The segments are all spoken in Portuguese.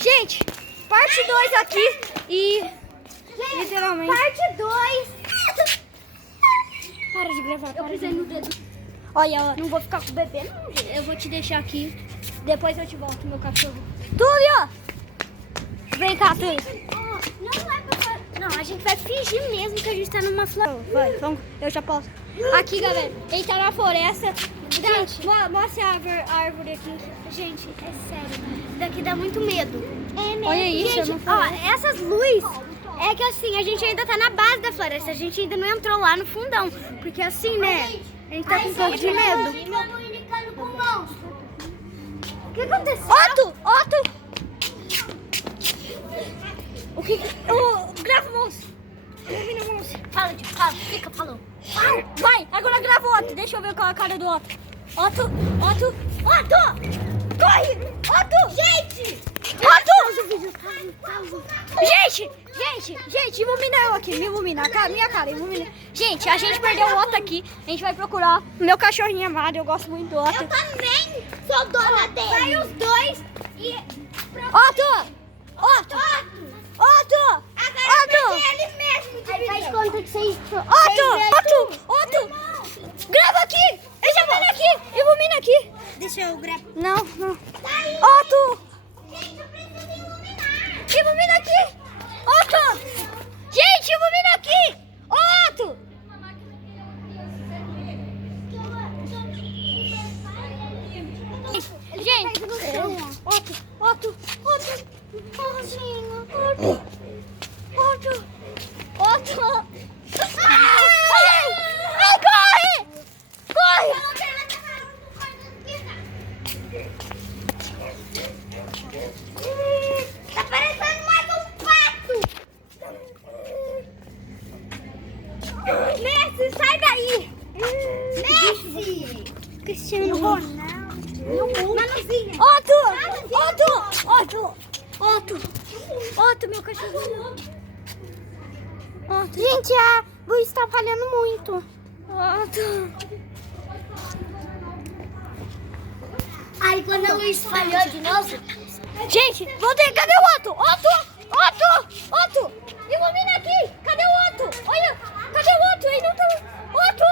Gente, parte 2 aqui e... literalmente... Parte 2. Para de gravar, Eu pisei no dedo. Olha, ó. Não vou ficar com o bebê, não, gente. Eu vou te deixar aqui. Depois eu te volto, meu cachorro. Túlio! Vem cá, Túlio. Não é pra... Não, a gente vai fingir mesmo que a gente tá numa floresta. Vai, vamos. Eu já posso. Aqui, galera. Ele tá na floresta. Gente, mostra a árvore aqui. Gente, é sério. Isso daqui dá muito medo. É mesmo. Olha isso, eu gente, não falei. ó, essas luzes... É que assim, a gente ainda tá na base da floresta. A gente ainda não entrou lá no fundão. Porque assim, né? A gente tá com um pouco de medo. O que aconteceu? Otto! O que... grava o moço. Ilumina o moço. Fala, Tio, fala. Fica falando. Vai, agora grava o Otto. Deixa eu ver qual é a cara do Otto. Otto! Corre! Otto! Gente! Otto! Pausa. Gente, ilumina eu aqui, me ilumina, minha cara, ilumina. Gente, a gente perdeu o Otto aqui, a gente vai procurar meu cachorrinho amado, eu gosto muito do Otto. Eu também sou dona dele. Vai os dois e... Otto! Ele mesmo. Aí faz conta que vocês... Otto! Grava aqui! Ilumina aqui! Deixa eu gravar. Não. Tá aí. Otto! Gente, eu preciso iluminar. Ilumina aqui! Otto! Gente, ilumina aqui! Otto! Gente, Otto! Ai, corre! Tá parecendo mais um pato. Messi, sai daí. Messi. Cristiano Ronaldo. Manuzinha. Otto, meu cachorro. Gente, a luz está falhando muito. Otto. Aí quando a luz falhou de novo... Gente, voltei. Cadê o Otto? Otto! Ilumina aqui. Cadê o Otto? Olha, cadê o Otto? Ele não tá... Otto!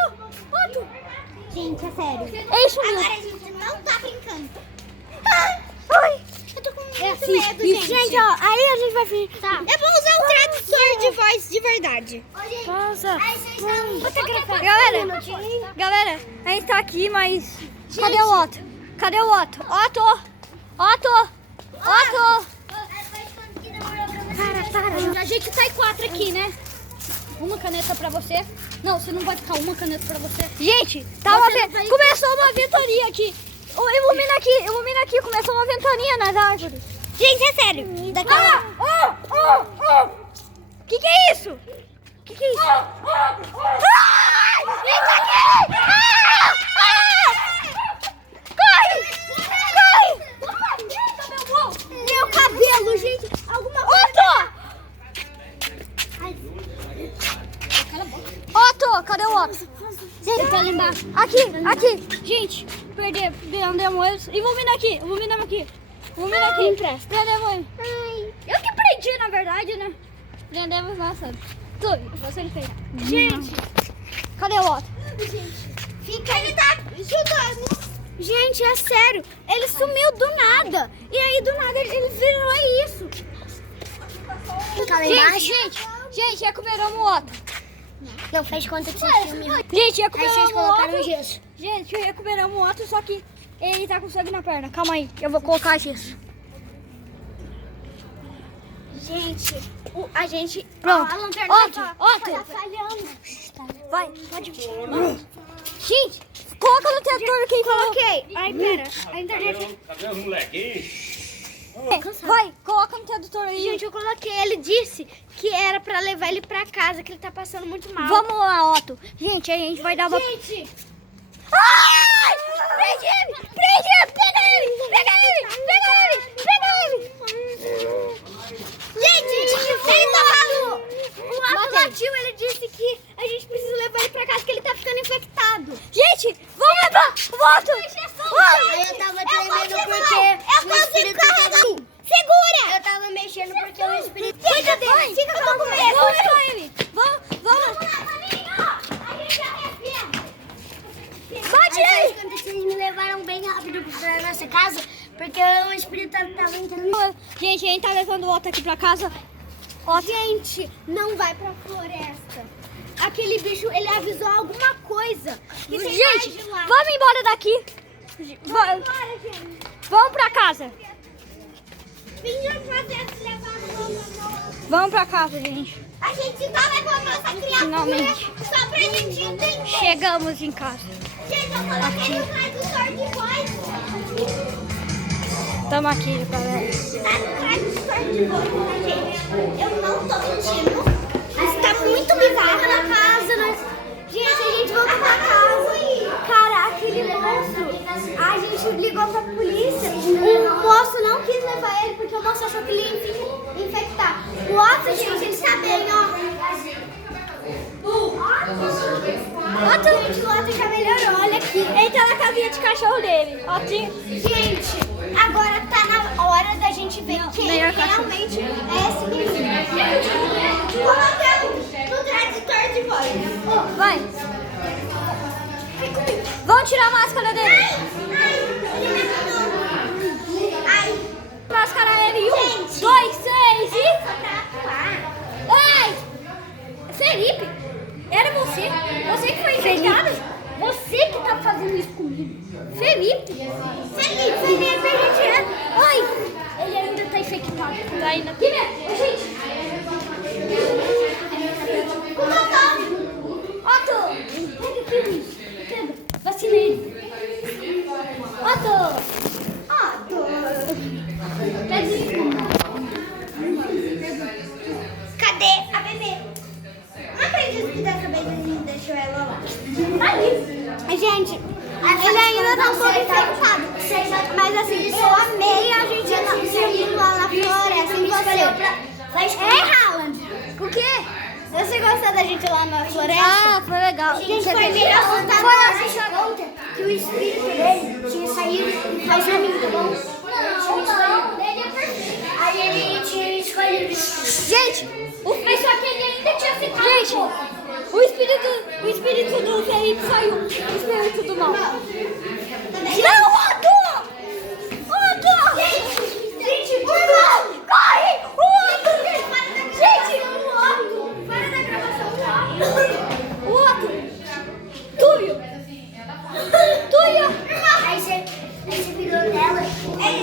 Gente, é sério. É isso mesmo. Agora a gente não tá brincando. Ai. Eu tô com muito assim, medo, isso. gente. Gente, ó, aí a gente vai vir. Tá. Eu vou usar o tradutor de voz de verdade. Pausa. Fotografar. Galera, a gente tá aqui, mas... Cadê o Otto? Para. A gente tá em 4 aqui, né? Uma caneta pra você. Não, você não vai ficar uma caneta pra você. Gente, começou uma ventania aqui. Ilumina aqui. Começou uma ventania nas árvores. Gente, é sério. Que é isso? Que é isso? Ai! Vem aqui! Corre! Meu cabelo, gente. Alguma coisa. Otto, cadê o Otto? Gente, tá ali embaixo. Aqui. Gente, prendemos eles. Ilumina aqui. Empresta. Prendemos ele. Ai. Eu que prendi, na verdade, né? Prendemos, nossa. Tudo, você não fez. Gente. Cadê o Otto? Fica. Ele tá jogando. Gente, é sério. Ele sumiu do nada. E aí, do nada, ele virou isso. Fica lá embaixo. Gente, recuperamos o Otto. Não, faz conta que vocês sumiu. Gente, Aí vocês recuperamos o colocaram no Otto. gesso. Gente, recuperamos o Otto, só que ele tá com sangue na perna. Calma aí, eu vou colocar gesso. Gente, a gente... Pronto. A lanterna Otto. tá falhando. Vai, pode. Gente, coloca no detector aqui. Coloquei. Ai, pera. A internet... Cadê os molequinhos? Vai, coloca no detector aí. Gente, eu coloquei. Ele disse que era pra levar ele pra casa, que ele tá passando muito mal. Vamos lá, Otto. Gente, a gente vai dar uma... Gente! Ai! Prende ele! Pega ele! Gente, ele tá falando. O Otto latiu, ele disse que a gente precisa levar ele pra casa, que ele tá ficando infectado. Gente, vamos levar o Otto! Eu tava tremendo porque o espírito tava... Segura! Eu mexendo porque o espírito... Cuida dele. Fica com medo. Vamos buscar ele. Vamos. Bate ele. Quando vocês me levaram bem rápido pra nossa casa, porque o espírito tava entrando... Gente, a gente tá levando o Otto aqui pra casa. Gente, não vai pra floresta. Aquele bicho, ele avisou alguma coisa. Que tem mais Gente, de lá. vamos embora daqui. Bora, gente. Vamos pra casa. Finge fazer se levar Vamos pra casa, gente. A gente tá levando nossa criatura Finalmente. só pra gente entender. Chegamos em casa. Gente, eu coloquei no tradutor de voz. Estamos aqui, galera. Tá no tradutor de voz, tá, gente? Eu não tô mentindo. Mas tá muito bizarro na casa, né? Gente, a gente voltou pra casa. Cara, aquele monstro, a gente ligou pra polícia. O moço não quis levar ele porque o moço achou que ele ia infectar. O outro, gente, ele tá bem, ó. Gente, o outro já melhorou, olha aqui. Ele tá na casinha de cachorro dele. Otinho. Gente, agora tá na hora da gente ver quem melhor cachorro. realmente é esse menino. Colocamos no tradutor de voz. Vai. Vem comigo. Vamos tirar a máscara dele. Ai, Máscara ele. 1, Gente. 2, 6 e... só pra atuar. Ai! Felipe, era você? Você que foi infectado? Você que tá fazendo isso comigo. Felipe, Felipe, a gente é... Ai! Ele ainda tá infectado. Tá ainda... Que merda? Gente! Otto! Pega aqui, Luiz. Pega. Vacina ele. Otto! Pega isso. Cadê a bebê? Não acredito que dessa vez a gente deixou ela lá. Ali. Gente, ele ainda tá um pouco infectado. Mas assim, eu amei a gente ir lá na floresta. E você? Haaland. O quê? Você gostou da gente lá na floresta? Ah, foi legal. A gente foi meio assustado. Foi assustado que o espírito dele tinha saído e faz pra mim, tá bom? Aí ele tinha escolhido. Gente, mas só que ele ainda tinha ficado. Gente, o espírito do Felipe saiu. O espírito do mal. Não, Otto! Otto! Gente, Otto! Corre! Otto! Gente! para da gravação. Otto! Túlio! Túlio! Aí você virou nela, ele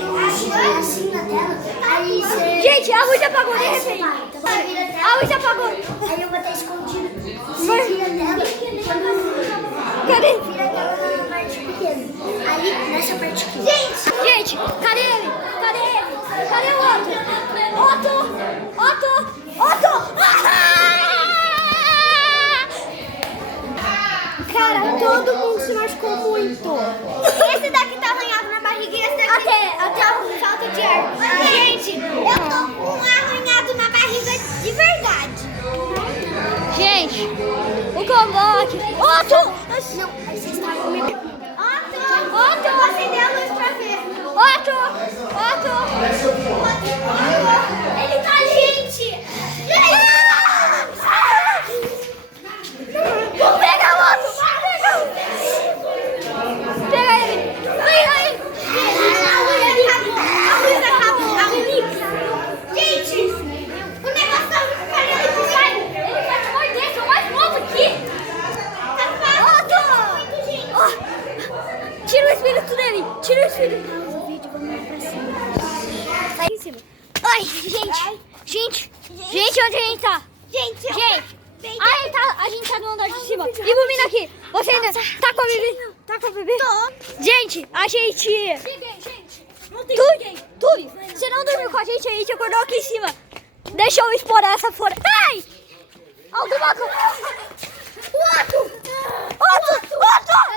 assim na tela, aí você... Gente, a luz apagou de repente. Tá, você vira a A tela, luz apagou. aí eu vou estar escondido. Você vira a tela, Cadê? vira a tela na parte pequena. Aí, nessa parte aqui. Gente, cadê ele? Cadê ele? Cadê o outro? Otto! Otto! Otto! Cara, todo mundo se machucou muito. Esse daqui tá arranhado na barriga e esse daqui até com falta de ar. Gente, eu tô com um arranhado na barriga de verdade. Gente, o combate. Otto! Não, aí você está comigo. Otto! Otto! Eu vou acender a luz pra ver. Otto! Otto! Ele tá ali. Gente! Pega o Otto! Pega ele! Pega ele! A luz acabou. Gente, o negócio tá muito parecido. Ele vai te morder, seu mais novo aqui! Otto! Tira o espírito dele! Tira o espírito! Sai em cima. Ai, gente! Gente, onde a gente tá? Gente, A gente tá no andar de cima. Ilumina aqui. Você ainda tá com a bebê? Tá com a bebê? Gente, a gente... Túlio, você não dormiu com a gente, acordou aqui em cima. Deixa eu explorar essa floresta. Ai! Alguma coisa... Otto!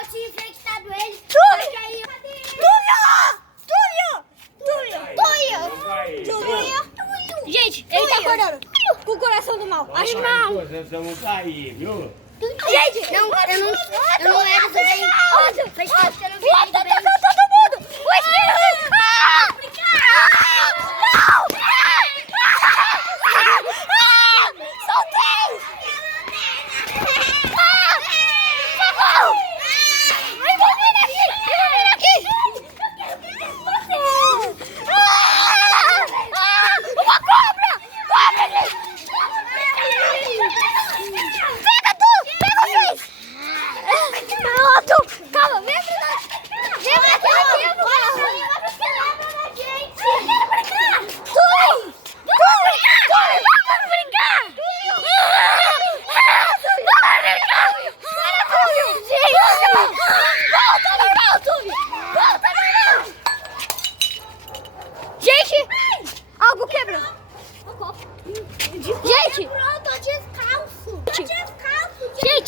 eu tinha infectado ele. Túlio! Gente, ele tá acordando com o coração do mal. Acho que mal. Nós vamos cair, viu? Gente, Eu não era também. Otto! Atacou todo mundo! O espírito! Não!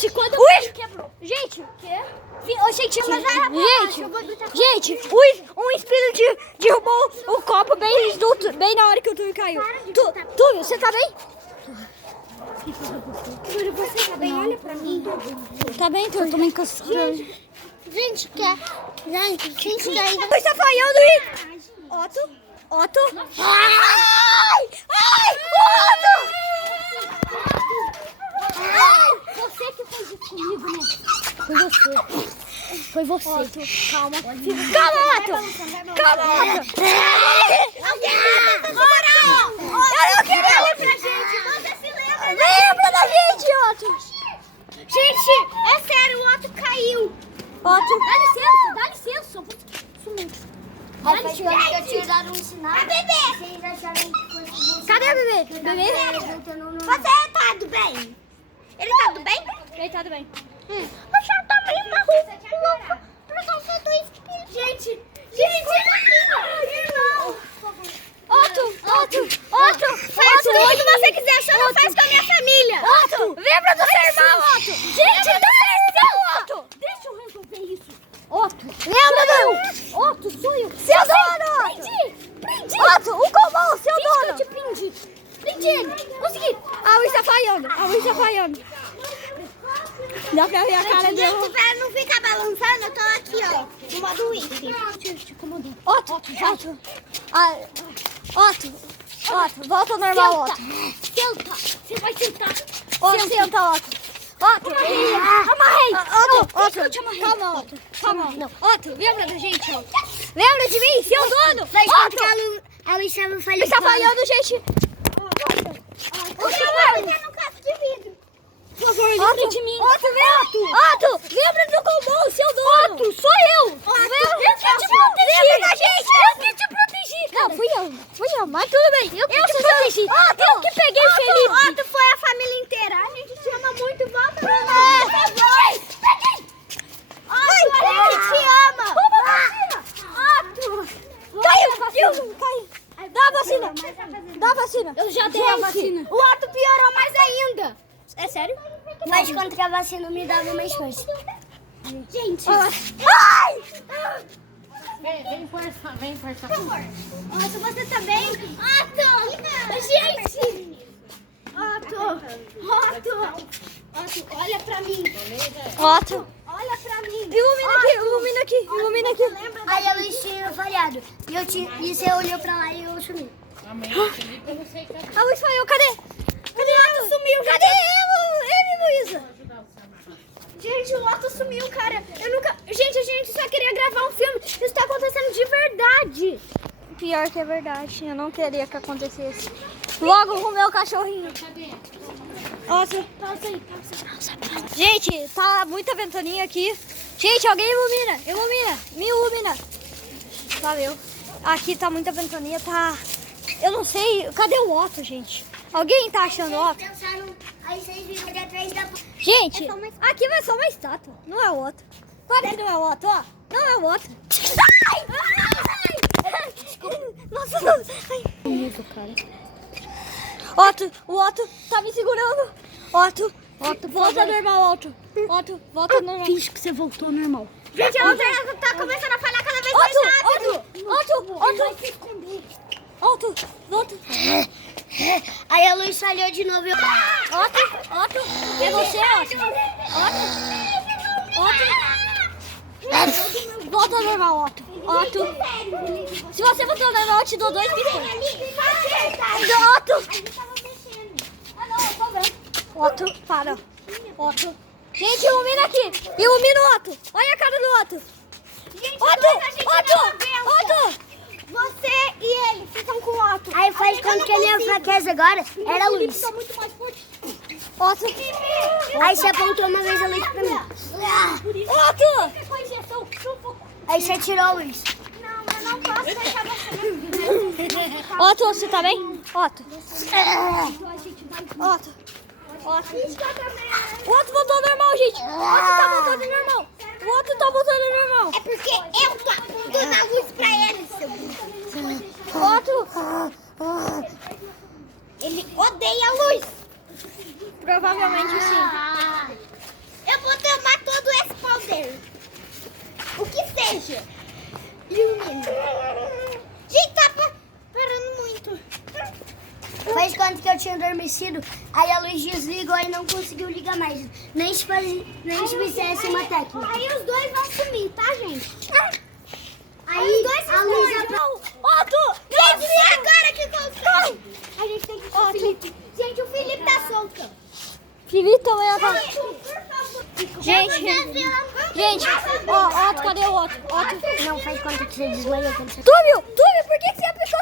Gente, quando quebrou. Gente, um espírito derrubou o copo bem na hora que o Túlio caiu. Túlio, você tá bem? Túlio, você tá bem? Olha pra mim. Tá bem, Túlio? Eu tô meio cansado. Gente, gente, daí... Você tá falhando e... Otto. Ai! Otto! Você que fez isso comigo, né? Foi você. Otto, calma. Calma, Otto! Eu não queria ler pra gente. Você se lembra? Lembra da gente, Otto! Gente, é sério, o Otto caiu. Otto. Dá licença. Eu tinha dado um sinal. É bebê. Vocês acharam que fosse... Cadê o bebê? Você tá do bem? Ele tá do bem? Ele tá tudo bem. Eu já também uma roupa. Por causa do espírito. Gente. Otto. Faz tudo que você quiser, só não faz com a minha família. Otto, lembra do seu irmão, Otto? Gente, não, Otto. Deixa eu resolver isso. Otto, lembra do... Otto, sou eu. Seu dono, Otto. Prendi. Otto, o comum, seu Eu dono. te prendi. Prendi ele. Consegui. A luz tá falhando. Dá pra ver a cara dele. Gente, pra não ficar balançando, eu tô aqui, ó. No modo whisky. Otto, volta ao normal, Otto. Senta. Você vai sentar. Otto, senta, Otto. Otto, Amarrei. Otto, calma, Otto. Otto, lembra da gente, Otto. Lembra de mim, seu dono. Otto, A Luísa não ele tá falhando, gente. O celular tá no caso de vidro. Por favor, lembra de mim. Otto, lembra do comum, seu dono. Otto, sou eu. Eu que te protegi. Lembra da gente. Eu que te protegi. Não, fui eu, mas tudo bem. Eu que te protegi. Eu que peguei o Felipe. Otto foi a família inteira. A gente te ama muito. Volta pra É. nós. Peguei. Otto, a gente te ama. Otto. Caiu. Dá a vacina. Eu já dei a vacina. O Otto piorou mais ainda. É sério? Mas contra a vacina me dava mais chance. Gente. Ai! Vem força. Otto, você tá bem? Otto! Gente! Otto, olha pra mim. Otto. Olha pra mim. Ilumina aqui. Aí a luz tinha falhado. E você olhou pra lá e eu sumi. A luz falhou, cadê? O Otto sumiu. Cadê ele, Luísa? Gente, o Otto sumiu, cara. Gente, a gente só queria gravar um filme. Isso tá acontecendo de verdade. Pior que é verdade, eu não queria que acontecesse. Logo com o meu cachorrinho. Nossa. Gente, tá muita ventania aqui. Gente, alguém me ilumina. Valeu. Aqui tá muita ventania, tá... Eu não sei, cadê o Otto, gente? Alguém tá achando o Otto? Aí vocês viram ali atrás da... Gente, É só uma aqui vai só uma estátua, não é o Otto. Claro que não é o Otto, ó. Não é o Otto. Nossa, Ai. Otto, o Otto tá me segurando. Otto, volta normal, Otto. Otto, volta ao normal. Finge que você voltou ao normal. Gente, a lanterna tá começando a falhar cada vez mais rápido. Otto, volta. Aí a luz falhou de novo. Otto, é você, Otto. Volta ao normal, Otto. Se você voltar ao normal, eu te dou 2 biscoitos. Otto, para. Otto. Gente, ilumina aqui. Ilumina o Otto. Olha a cara do Otto. Otto. Você e ele ficam com o Otto. Aí faz quando que ele enfraquece agora, era a luz. Otto. Aí você apontou uma vez a luz pra mim. Otto. Aí você tirou a luz. Não, eu não posso deixar você. Otto, você tá bem? Otto. O Otto voltou ao normal, gente. O Otto tá voltando ao normal. É porque eu tô apontando a luz pra ele, seu Otto. Ele odeia a luz. Provavelmente sim. Faz conta que eu tinha adormecido, aí a luz desligou e não conseguiu ligar mais. Nem se fizesse uma técnica. Aí os dois vão sumir, tá, gente? Aí os dois a luz Otto! Gente, e agora que consegue? A gente tem que ir com o Felipe. Gente, o Felipe tá solto. Felipe também tá. Por favor. Gente, ó, Otto, cadê o Otto? Otto. Não, faz conta que você desmaiou. Túlio, por que você aplicou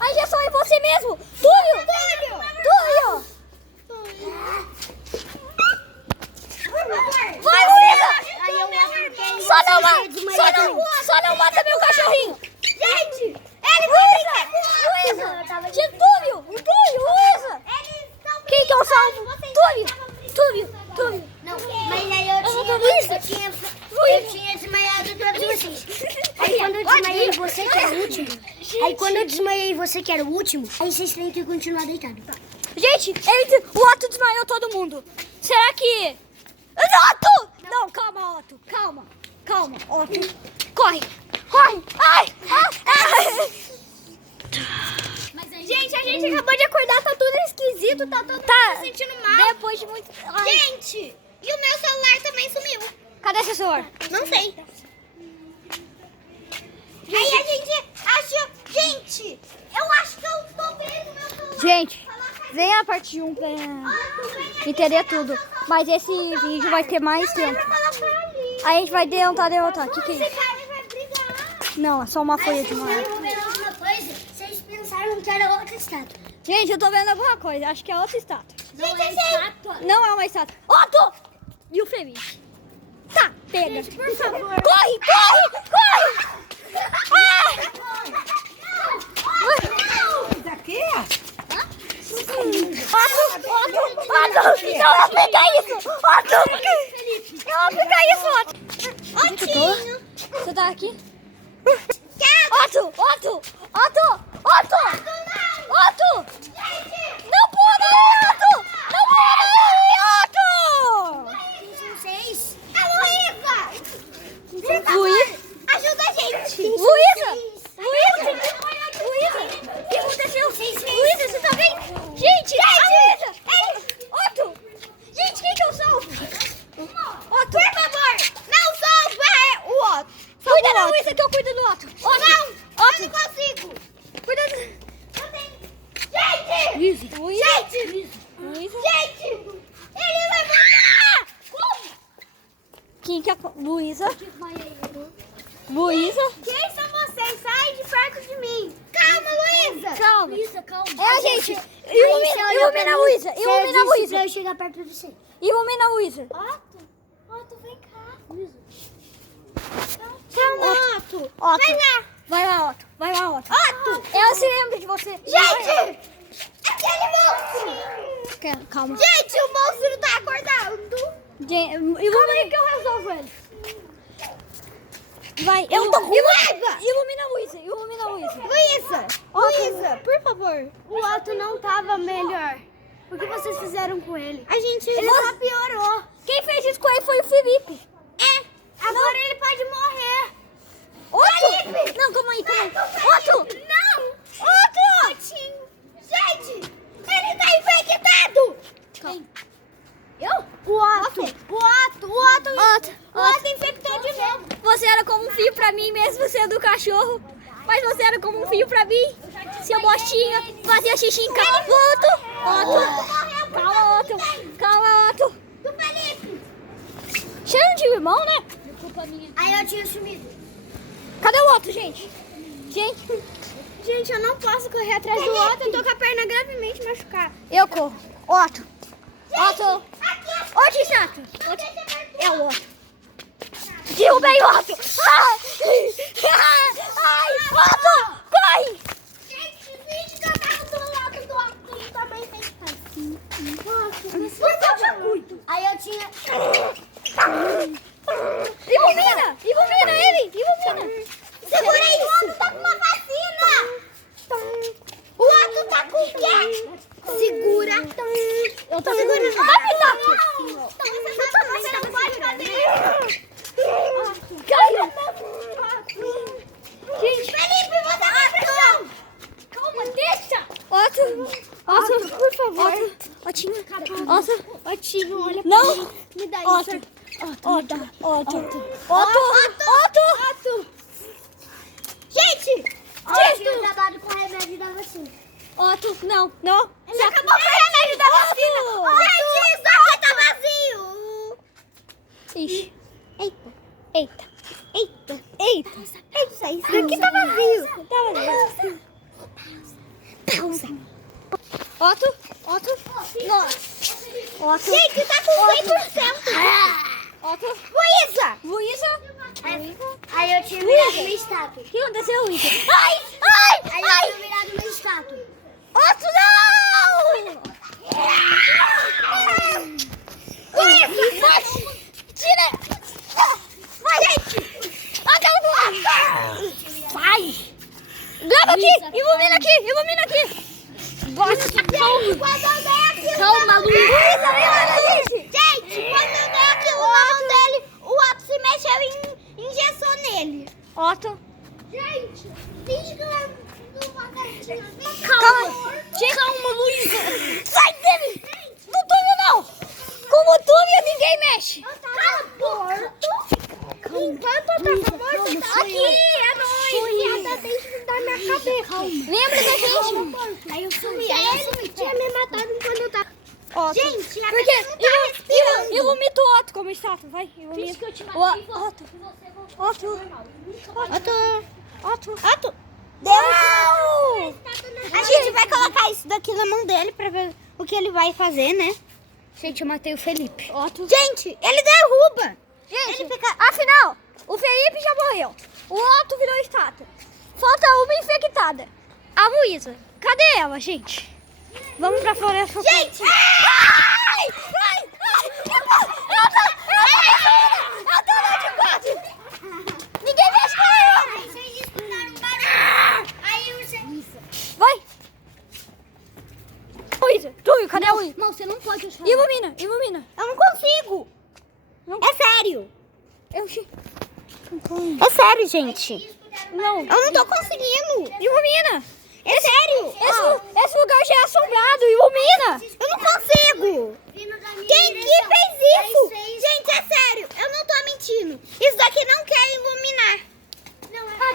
a injeção em você mesmo? Túlio! Vai, Luísa! Só não mata meu cachorrinho! Gente, ele vai brincar com Luísa! Túlio, Luísa! Quem que eu salvo? Túlio! Não, mas aí eu tinha desmaiado todos vocês. Aí quando eu desmaiei você que era o último. Aí quando eu desmaiei você que era o último, aí vocês têm que continuar deitado, tá? Gente, o Otto desmaiou todo mundo. Será que... Otto! Não, calma, Otto. Calma, Otto. Corre! Ai! Gente, a gente acabou de acordar, tá tudo esquisito, tá todo mundo se sentindo mal. Depois de muito... Ai. Gente, e o meu celular também sumiu. Cadê seu celular? Não sei. Aí a gente achou... Gente, eu acho que eu tô vendo meu celular. Gente, vem a parte 1 pra entender tudo. Mas esse vídeo vai ter mais tempo. Aí a gente vai derrotar. O que é Esse isso? cara vai brigar. Não, é só uma folha de Vocês uma... viram alguma coisa? Vocês pensaram que era outra estátua. Gente, eu tô vendo alguma coisa. Acho que é outra estátua. Não é estátua. Não é uma estátua. Otto! E o Felipe? Tá, pega. Gente, por favor. Corre! Daqui? Otto! Eu vou pegar isso! Otto! Eu vou pegar isso, Otto! Otinho. Você tá aqui? Quero. Otto! Gente. Não pula aí, Otto! Não pula aí, Otto! Vocês. A Luísa. Luísa? Ajuda a gente. Luísa! O que aconteceu? Luísa, você tá bem? Gente! A Luísa! Otto! Gente, quem que eu salvo? Otto! Por favor, não salva o Otto. Cuida da Luísa que eu cuido do Otto! Não, Otto! eu não consigo. Cuida do... Eu tenho... Gente! Luísa! Gente! Gente! Ele vai matar! Como? Quem que é... Luísa? Luísa? Quem são vocês? Sai de perto de mim. Calma, Luísa. Calma. É a gente. Ilumina a Luísa. Ilumina a Luísa. Pra eu chegar perto de você. Ilumina a Luísa. Otto, vem cá. Calma, Otto. Otto. Vai lá. Vai lá, Otto. Otto. Eu se lembro de você. Gente! Aquele monstro. Calma. Gente, o monstro tá acordando. Ilumina que eu resolvo ele. Vai. Eu tô com raiva. Ilumina a Luísa. Luísa, por favor. O Otto não tava melhor. O que vocês fizeram com ele? A gente... Ele só piorou. Quem fez isso com ele foi o Felipe. Agora ele pode morrer. Otto! Não, calma aí. Otto! Não! Otto! Gente, ele tá infectado. Quem? O Otto infectou de novo. Você era como um filho pra mim, mesmo sendo cachorro. Mas você era como um filho pra mim. Seu bostinha fazia xixi em casa. Calma, Otto. Do Felipe. Cheio de irmão, né? Desculpa minha. Aí eu tinha sumido. Cadê o Otto, gente? Gente, eu não posso correr atrás do Otto. Eu tô com a perna gravemente machucada. Eu corro. Otto. Onde está? É o Otto. Derrubei o Otto. Ai, Otto, corre. Gente, vídeo que eu tava do lado do Otto. Ele também fez assim. Nossa, eu muito. Aí eu tinha... Ilumina ele. Segura aí, o Otto tá com uma vacina. O Otto tá com o quê? Segura. Eu tô segurando. Vai pisar. Você não pode fazer. Caiu. Gente, Felipe, você matou. Calma, deixa. Otto, por favor. Otinho, Otinho, olha pra não. mim. Me dá Otto, isso. Otto. Gente! Eu trabalho com remédio da vacina. Otto, não. Ele acabou com o remédio da vacina. Gente, isso aqui tá vazio. Ixi. Eita. Eita. Isso aqui tá vazio. Pausa. Otto. Nossa. Otto. Gente, tá com 100%. Otto. Luísa. Luísa. Aí eu tinha virado uma estátua. O que aconteceu, Luísa? Aí eu tinha virado uma estátua. Otto, não! Luísa! Tira! Vai! Sai! Grava aqui! Ilumina aqui! Bota! Calma, Luísa! Gente, quando eu dei aquilo na mão dele, o Otto se mexeu e engessou nele. Otto! Gente, finge que eu uma cartinha. Calma, Luísa! Sai dele! Não túnel, não! Como túnel, ninguém mexe! Aqui, é nóis. Já tá dentro da minha cabeça. Lembra da gente? Aí eu sumi. Ele tinha me matado quando eu tava... Otto. Gente, a Porque cabeça não tá respirando. ilumina o Otto como estátua, vai. Ilumina. que eu te Otto. Não! A gente vai colocar isso daqui na mão dele pra ver o que ele vai fazer, né? Gente, eu matei o Felipe. Gente, ele derruba. Gente, Ele fica... afinal, o Felipe já morreu. O Otto virou estátua. Falta uma infectada. A Luísa. Cadê ela, gente? Vamos pra floresta. Gente! Ai! Eu tô lá de quatro! Ninguém mexe com ela! Vocês escutaram um barulho. Aí você... Vai! Luísa, Túlio, cadê a Luísa? Não, você não pode achar. Ilumina. Eu não consigo. Não. É sério. Eu... É sério, gente. Não. Eu não tô conseguindo. Ilumina! É sério. Esse lugar já é assombrado, ilumina! Eu não consigo. Quem que fez isso? Gente, é sério. Eu não tô mentindo. Isso daqui não quer iluminar.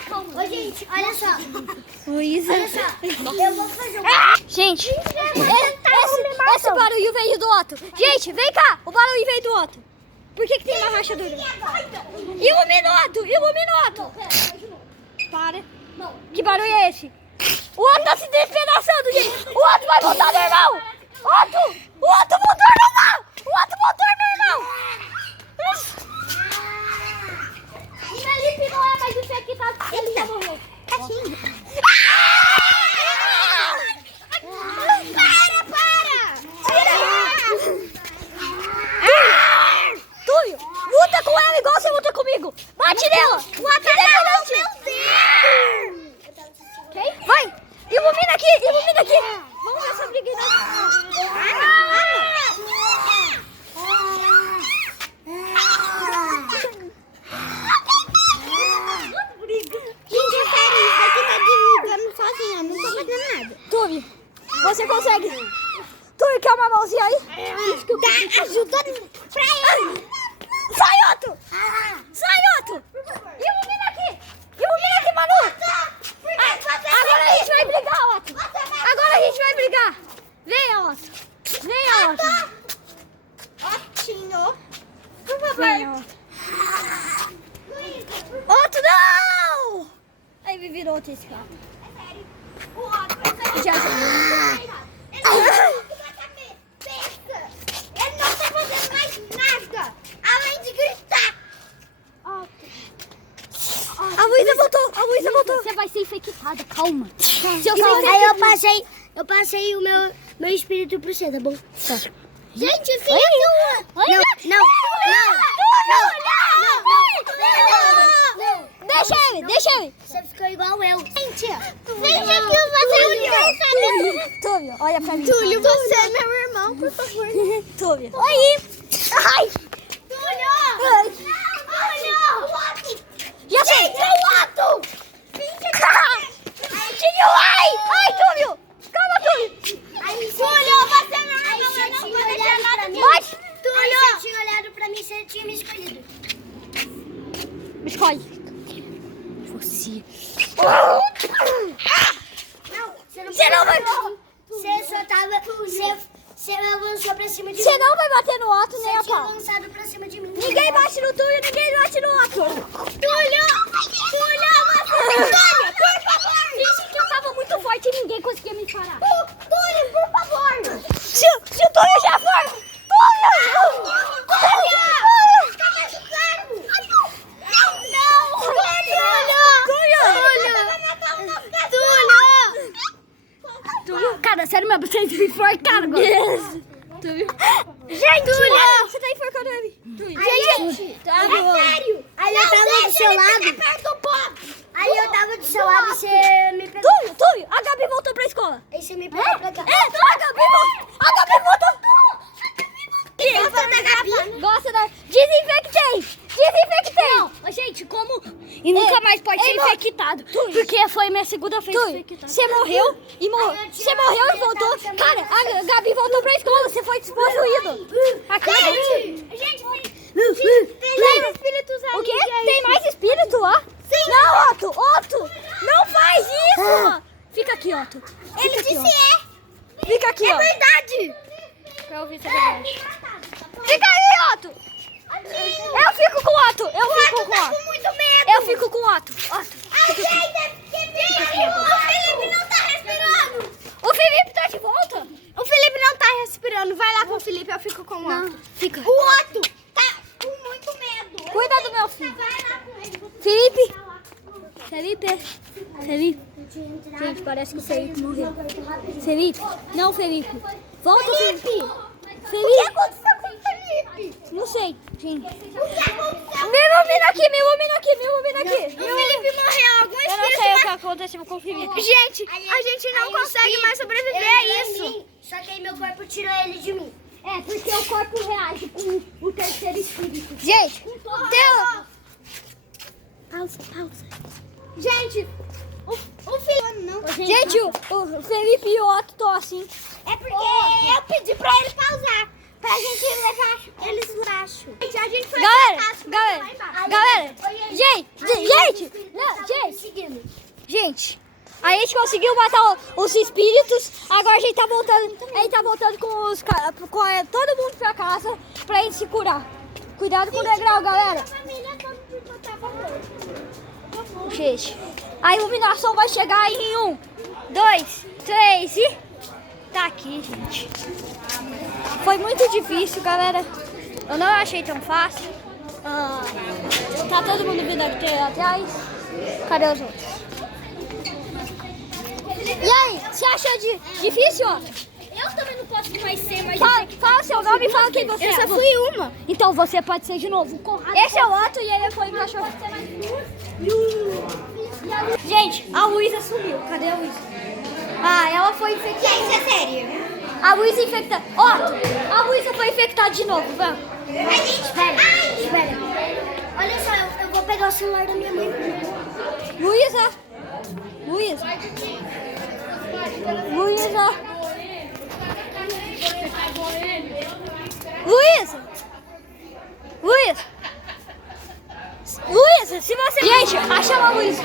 Calma. Ô, gente, olha só. Luísa. Olha só. Eu vou fazer um... Gente, esse barulho veio do Otto. Gente, vem cá! O barulho veio do Otto. Por que tem uma rachadura? Ilumina o Otto! Para. Que barulho é esse? O Otto tá se despedaçando, gente! O Otto vai voltar ao normal! O Otto voltou ao normal! O Felipe não é mais infectado, ele já morreu. Caixinha. Túlio, luta com ela igual você luta comigo! Bate nela! Vai! Ilumina aqui! Vamos ver essa briga Gente, é sério, isso daqui tá desligando sozinho, eu não tô fazendo nada. Túlio, você consegue! Túlio, quer uma mãozinha aí? Tá ajudando pra ele. Sai, Otto! Ilumina aqui, Manu! Agora a gente vai brigar, Otto! Venha, Otto! Otinho. Por favor! Venha, Otto! Otto, não! Aí me virou outro esse carro. O Otto vai Já. Ele não tá fazendo mais nada, além de gritar. A Luísa voltou! Você vai ser infectada, calma! Aí eu passei o meu espírito pro você, tá bom? Gente, fica Não. Deixa ele! Você ficou igual eu. Gente, veja que você Túlio, olha pra mim. Túlio, você é meu irmão, por favor. Túlio. Oi! Ai! Túlio! Já sei! Gente, o Otto! Ai, Túlio! Calma, Túlio! Túlio, você não pode deixar nada de Mas, Túlio, você tinha olhado pra mim, você tinha me escolhido. me escolhe. Você. Não, Você não vai... Você só tava... Você avançou pra cima de mim. Você não vai bater no Otto nem a Você tinha pau. avançado pra cima de mim. Ninguém bate no Túlio, ninguém bate no Otto. Túlio, por favor. Finge que eu tava muito forte e ninguém conseguia me parar. Túlio, por favor. Se o Túlio já for... Túlio! Tá machucando. Não. Túlio! Cara, sério mesmo, você me enforcaram agora. Túlio! Gente! Você tá enforcando ele. Túlio! Gente, Tá é bom. sério. Aí eu tava do seu lado. Aí eu tava do seu lado e você me pegou. Túlio! A Gabi voltou pra escola. Aí você me pegou pra cá. A Gabi voltou. Gosta da Gabi? Gosta da... Desinfectei! Não, gente, como... E nunca mais pode ser infectado. Porque foi minha segunda vez infectada. Você morreu e Você morreu e voltou. Cara, a Gabi voltou pra escola. Você foi despossuído. Aqui, Gente, tem espíritos aí. O quê? Tem mais espírito lá? Sim. Não, Otto. Não faz isso. Fica aqui, Otto. ele disse Fica aqui, é ó. verdade. Pra ouvir se é verdade. Fica aí, Otto. Eu fico com o Otto. Com muito medo. Eu fico com o Otto. Ajeita, o Felipe não tá respirando. O Felipe tá de volta. O Felipe não tá respirando. Vai lá com o Felipe, eu fico com o Otto. Fica. O Otto tá com muito medo. Cuida do meu filho. Vai lá com ele. Felipe. Gente, parece que o Felipe morreu. Felipe. Não, Felipe. Volta, Felipe. O que aconteceu com o Felipe? Não sei, gente. O que aconteceu? Me ilumina aqui. O Felipe morreu. Algum Eu não espírito sei o que aconteceu com o Felipe. Gente, a gente não consegue mais sobreviver a isso. Só que aí meu corpo tirou ele de mim. É, porque o corpo reage com o terceiro espírito. Gente, Pausa. gente, o Felipe não. Gente, o Felipe e o Otto estão assim. É porque eu pedi pra ele pausar. Pra gente levar eles embaixo. Gente, a gente foi Galera, gente, a gente conseguiu matar os espíritos. Agora a gente tá voltando com todo mundo pra casa pra gente se curar. Cuidado com o degrau, galera. Gente, a iluminação vai chegar em 1, 2, 3 e... Tá aqui, gente. Foi muito difícil, galera. Eu não achei tão fácil. Tá todo mundo vindo aqui atrás. Cadê os outros? E aí, você achou difícil, ó? Eu também não posso mais ser, mas... Fala seu nome e fala quem você é. Eu só fui uma. Então você pode ser de novo. Esse é o Otto e ele foi o cachorro. Gente, a Luísa sumiu. Cadê a Luísa? Ela foi infectada. Gente, é sério. A Luísa infectada. Otto, a Luísa foi infectada de novo. Vamos. Espera. Olha só, eu vou pegar o celular da minha mãe. Luísa. Luísa, se você... Gente, achamos a Luísa.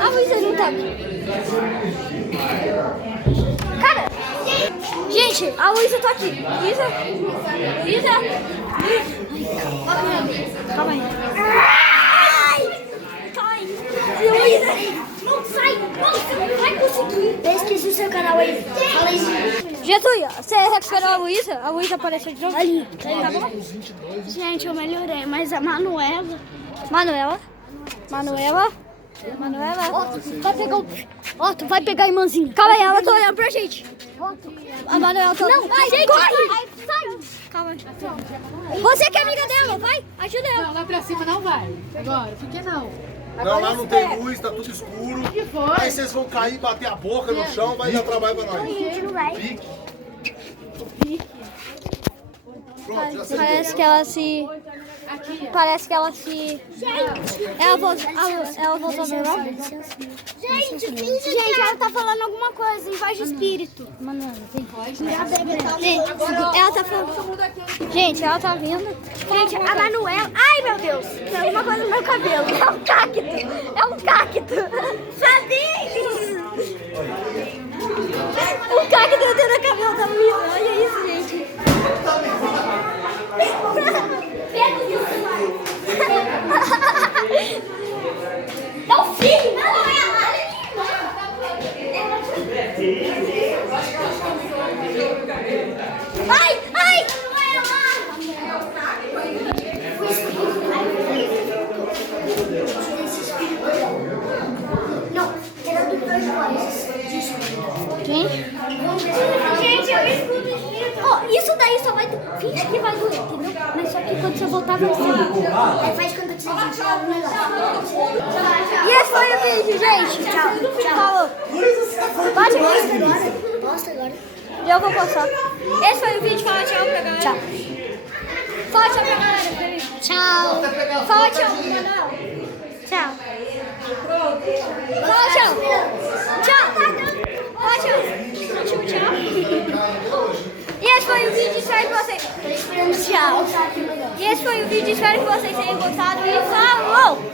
A Luísa não tá aqui. Cara, gente, a Luísa tá aqui. Luísa. Calma aí. Luísa. Não sai. Você não vai conseguir. Eu esqueci o seu canal aí. Fala isso. Getúlio, você recuperou a Luísa? A Luísa apareceu de novo? Ali. Tá bom? Gente, eu melhorei, mas a Manuela... Manuela. Otto, vai pegar a irmãzinha. Calma aí, ela tá olhando pra gente. A Manuela tá olhando. Não, gente, corre! Sai! Calma aí. Você que é amiga dela, vai, ajuda ela. Não, lá pra cima não vai. Agora, por que não? Não, lá não tem luz, tá tudo escuro. Aí vocês vão cair, bater a boca no chão, vai dar trabalho pra nós. Pique. Pronto, já sei. Parece que ela se... Parece que ela se... Ela voltou a melhor? Gente, ela tá falando alguma coisa em voz de espírito. Mano, vem. Ela tá falando... Gente, ela tá vindo. Gente, a Manuela... Ai, meu Deus. Tem alguma coisa no meu cabelo. É um cacto. É um cacto. Sabia? O cacto dentro do cabelo tá muito... Olha isso, gente. É o filho, não é Ai, ai! Não, era do Transformers. Quem? Gente, eu escuto o espírito. Ó, isso daí só vai... Finge que vai doer, entendeu? Mas só que quando você voltar vai ser... Faz quando você tirar o negócio. E esse foi o vídeo, gente. Tchau. Falou. Pode ir. Posta agora. Eu vou postar. Esse foi o vídeo. Fala tchau pra galera. Tchau. Fala tchau pra galera. Tchau. Fala tchau. Tchau. Fala tchau. Tchau. Fala tchau. Tchau. E esse foi o vídeo. Espero que vocês... Tchau. E esse foi o vídeo. Espero que vocês tenham gostado. E falou!